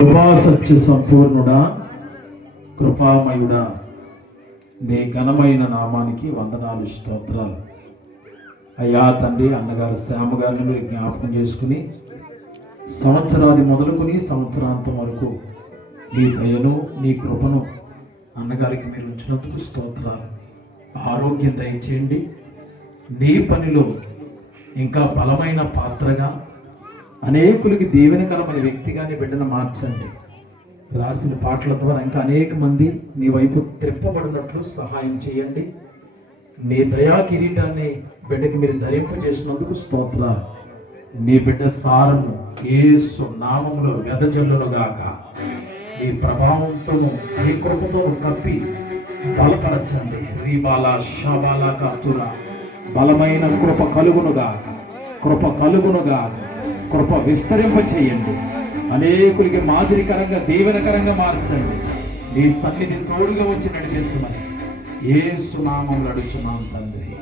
కృపా సత్య సంపూర్ణుడా, కృపామయుడా, నీ ఘనమైన నామానికి వందనాలు, స్తోత్రాలు. అయ్యా తండ్రి, అన్నగారు శ్యామగారిని మీరు జ్ఞాపకం చేసుకుని సంవత్సరాది మొదలుకొని సంవత్సరాంతం వరకు నీ దయను నీ కృపను అన్నగారికి మీరు ఉంచినందుకు స్తోత్రాలు. ఆరోగ్యం దయచేయండి. నీ పనిలో ఇంకా బలమైన పాత్రగా అనేకులకి దీవెనకరమైన వ్యక్తిగానే బిడ్డను మార్చండి. రాసిన పాటల ద్వారా ఇంకా అనేక మంది నీ వైపు త్రిప్పబడినట్లు సహాయం చేయండి. నీ దయా కిరీటాన్ని బిడ్డకి మీరు ధరింపజేసినందుకు స్తోత్రాలు. నీ బిడ్డ సారము యేసు నామములో వెదజల్లునుగాక. నీ ప్రభావంతో నీ కృపతో కప్పి బలపరచండి. రీబాలా షాబాలా కాతుల బలమైన కృప కలుగునుగాక, కృప కలుగునుగాక. కృప విస్తరింప చేయండి. అనేకులకి మాదిరికరంగా దీవెనకరంగా మార్చండి. నీ సన్నిధి తోడుగా వచ్చి నడిపించమని యేసు నామములో అడుగుచున్నాం తండ్రి.